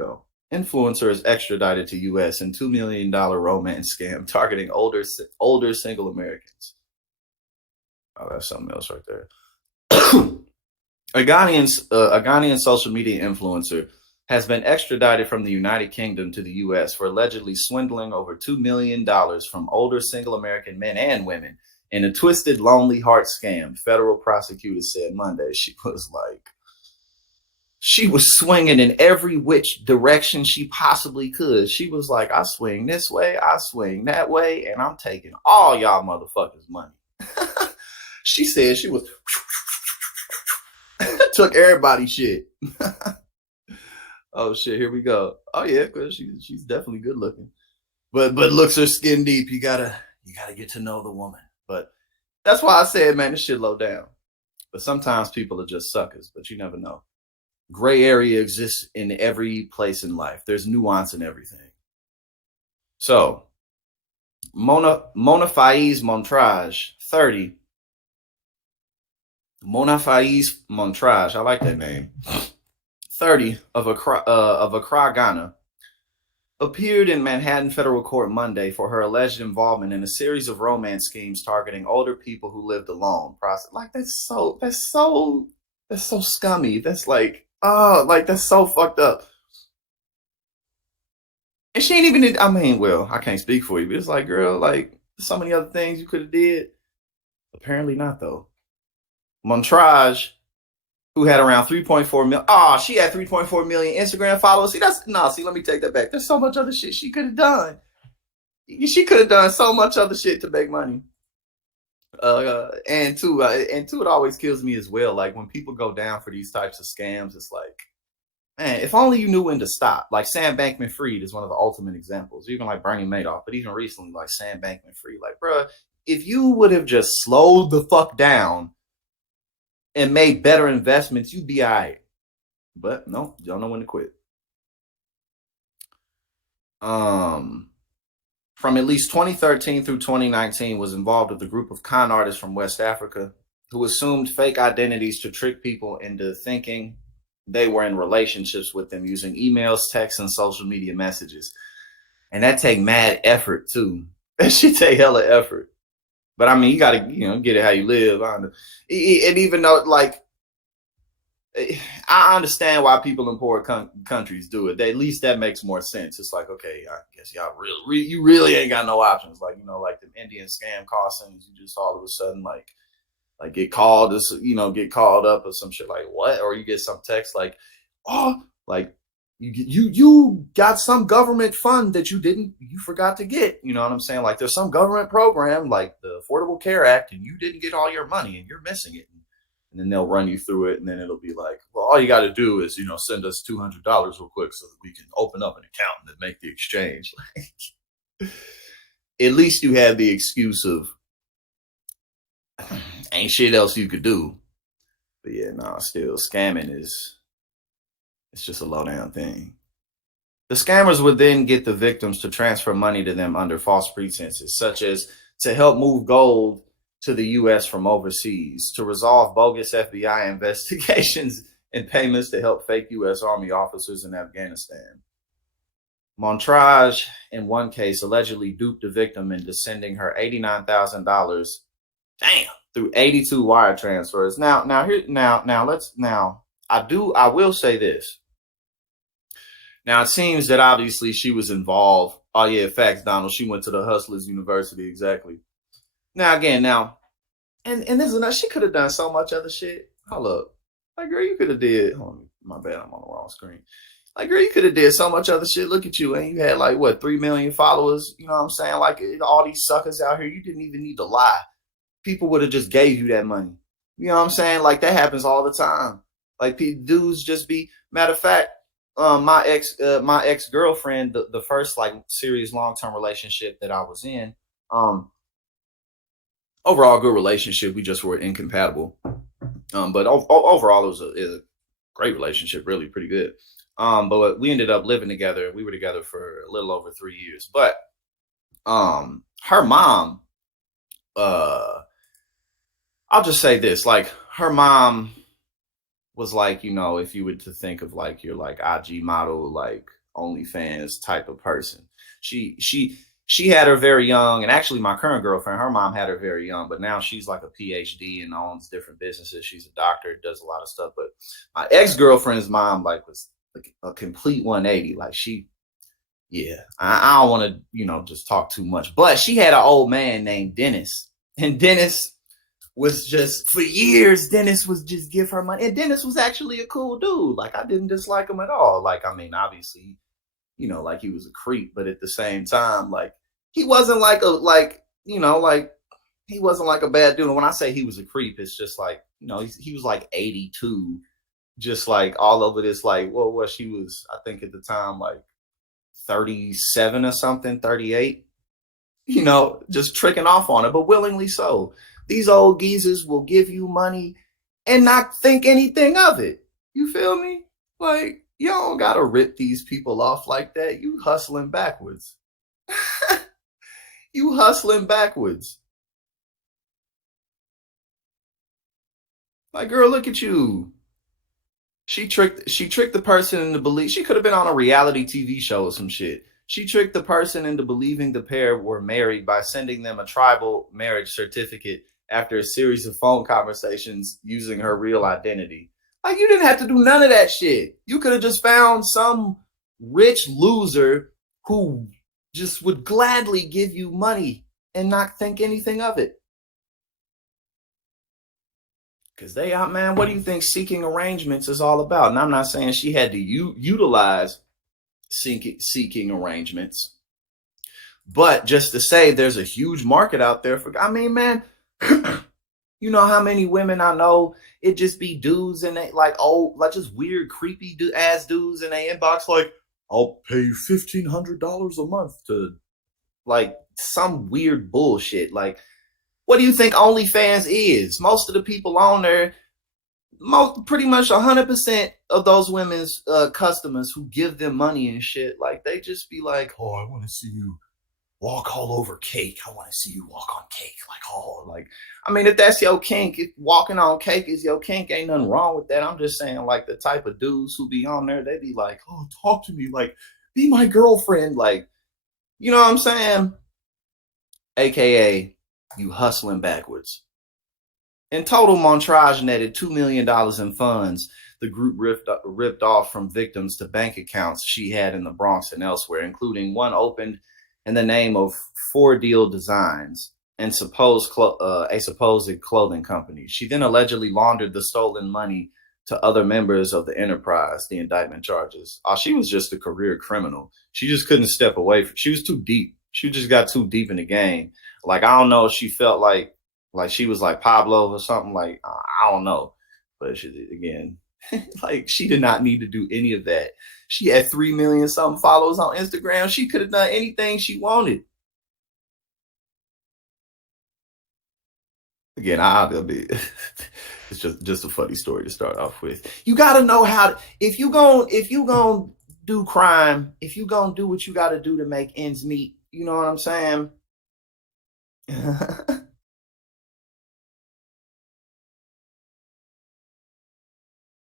Go. Influencer is extradited to U.S. in $2 million romance scam targeting older single Americans. Oh, that's something else right there. A Ghanaian social media influencer has been extradited from the United Kingdom to the U.S. for allegedly swindling over $2 million from older single American men and women in a twisted, lonely heart scam. Federal prosecutors said Monday. She was swinging in every which direction she possibly could. She was like, I swing this way, I swing that way, and I'm taking all y'all motherfuckers' money. She said she was took everybody's shit. Oh shit, here we go. Oh yeah, because she's definitely good looking. But looks are skin deep. You gotta get to know the woman. But that's why I said, man, this shit low down. But sometimes people are just suckers, but you never know. Gray area exists in every place in life. There's nuance in everything. So, Mona Faiz Montrage, 30. Mona Faiz Montrage, I like that name. 30 of Accra, Ghana, appeared in Manhattan federal court Monday for her alleged involvement in a series of romance schemes targeting older people who lived alone. Like that's so scummy. That's like, oh, like that's so fucked up. And she ain't even. I mean, well, I can't speak for you, but it's like, girl, like so many other things you could have did. Apparently not though. Montrage, who had around 3.4 million. Oh, she had 3.4 million Instagram followers. See, let me take that back. There's so much other shit she could have done. She could have done so much other shit to make money. And two, it always kills me as well. Like when people go down for these types of scams, it's like, man, if only you knew when to stop. Like Sam Bankman-Fried is one of the ultimate examples. Even like Bernie Madoff, but even recently, like Sam Bankman-Fried, like, bro, if you would have just slowed the fuck down and made better investments, you'd be all right. But no, you don't know when to quit. From at least 2013 through 2019, was involved with a group of con artists from West Africa who assumed fake identities to trick people into thinking they were in relationships with them using emails, texts, and social media messages. And that take mad effort too. That shit take hella effort. But I mean, you gotta, get it how you live. And even though, like, I understand why people in poor countries do it. At least that makes more sense. It's like, okay, I guess y'all you really ain't got no options. Like, like the Indian scam call centers, you just all of a sudden like get called, get called up or some shit like what? Or you get some text like, oh, like you got some government fund that you forgot to get. You know what I'm saying? Like there's some government program like the Affordable Care Act, and you didn't get all your money and you're missing it. And then they'll run you through it, and then it'll be like, well, all you got to do is, send us $200 real quick so that we can open up an account and then make the exchange. At least you have the excuse of ain't shit else you could do. But yeah, still scamming it's just a low down thing. The scammers would then get the victims to transfer money to them under false pretenses, such as to help move gold to the U.S. from overseas, to resolve bogus FBI investigations and payments to help fake U.S. Army officers in Afghanistan. Montrage, in one case, allegedly duped the victim into sending her $89,000, through 82 wire transfers. I will say this. Now, it seems that obviously she was involved. Oh yeah, facts, Donald. She went to the Hustlers University, exactly. Now again, and this is she could have done so much other shit. Hold up, like girl, you could have did. Hold on, my bad, I'm on the wrong screen. Like girl, you could have did so much other shit. Look at you, and you had like what 3 million followers. You know what I'm saying? Like all these suckers out here, you didn't even need to lie. People would have just gave you that money. You know what I'm saying? Like that happens all the time. Like dudes just be. Matter of fact, my ex girlfriend, the first like serious long term relationship that I was in, overall good relationship. We just were incompatible. But overall, it was a great relationship, really pretty good. But we ended up living together. We were together for a little over 3 years. But her mom, I'll just say this: like her mom was like, you know, if you were to think of like your like IG model, like OnlyFans type of person. She she she had her very young, and actually my current girlfriend, her mom had her very young, but now she's like a PhD and owns different businesses. She's a doctor, does a lot of stuff. But my ex-girlfriend's mom like was like a complete 180. Like she, yeah, I don't want to, you know, just talk too much. But she had an old man named Dennis. And Dennis was just for years, Dennis was just give her money. And Dennis was actually a cool dude. Like I didn't dislike him at all. Like, I mean, obviously, you know, like he was a creep, but at the same time, like he wasn't like a like, you know, like he wasn't like a bad dude. And when I say he was a creep, it's just like, you know, he was like 82, just like all over this, like, well, what she was, I think at the time, like 37 or something, 38, you know, just tricking off on it, but willingly so. These old geezers will give you money and not think anything of it. You feel me? Like, you don't gotta rip these people off like that. You hustling backwards. You hustling backwards. Like, girl, look at you. She tricked the person into believe she could have been on a reality TV show or some shit. She tricked the person into believing the pair were married by sending them a tribal marriage certificate after a series of phone conversations using her real identity. Like you didn't have to do none of that shit. You could have just found some rich loser who just would gladly give you money and not think anything of it. Because they out, man, what do you think seeking arrangements is all about? And I'm not saying she had to utilize seeking arrangements, but just to say there's a huge market out there for, I mean, man, you know how many women I know, it just be dudes and they like, oh, like just weird, creepy ass dudes in their inbox, like, I'll pay you $1,500 a month to like some weird bullshit. Like, what do you think OnlyFans is? Most of the people on there, pretty much 100% of those women's customers who give them money and shit, like they just be like, oh, I want to see you walk all over cake. I want to see you walk on cake. Like, oh, like, I mean, if that's your kink, if walking on cake is your kink, ain't nothing wrong with that. I'm just saying, like, the type of dudes who be on there, they be like, oh, talk to me, like, be my girlfriend, like, you know what I'm saying? AKA, you hustling backwards. In total, Montrage netted $2 million in funds the group ripped off from victims to bank accounts she had in the Bronx and elsewhere, including one opened in the name of Four Deal Designs and a supposed clothing company. She then allegedly laundered the stolen money to other members of the enterprise, the indictment charges. Oh, she was just a career criminal. She just couldn't step away she was too deep. She just got too deep in the game. Like, I don't know if she felt like she was like Pablo or something. Like, I don't know. But she, again, like she did not need to do any of that. She had 3 million something followers on Instagram. She could have done anything she wanted. Again, I'll be it's just a funny story to start off with. You gotta know how to, if you gonna do crime, if you gonna do what you gotta do to make ends meet, you know what I'm saying?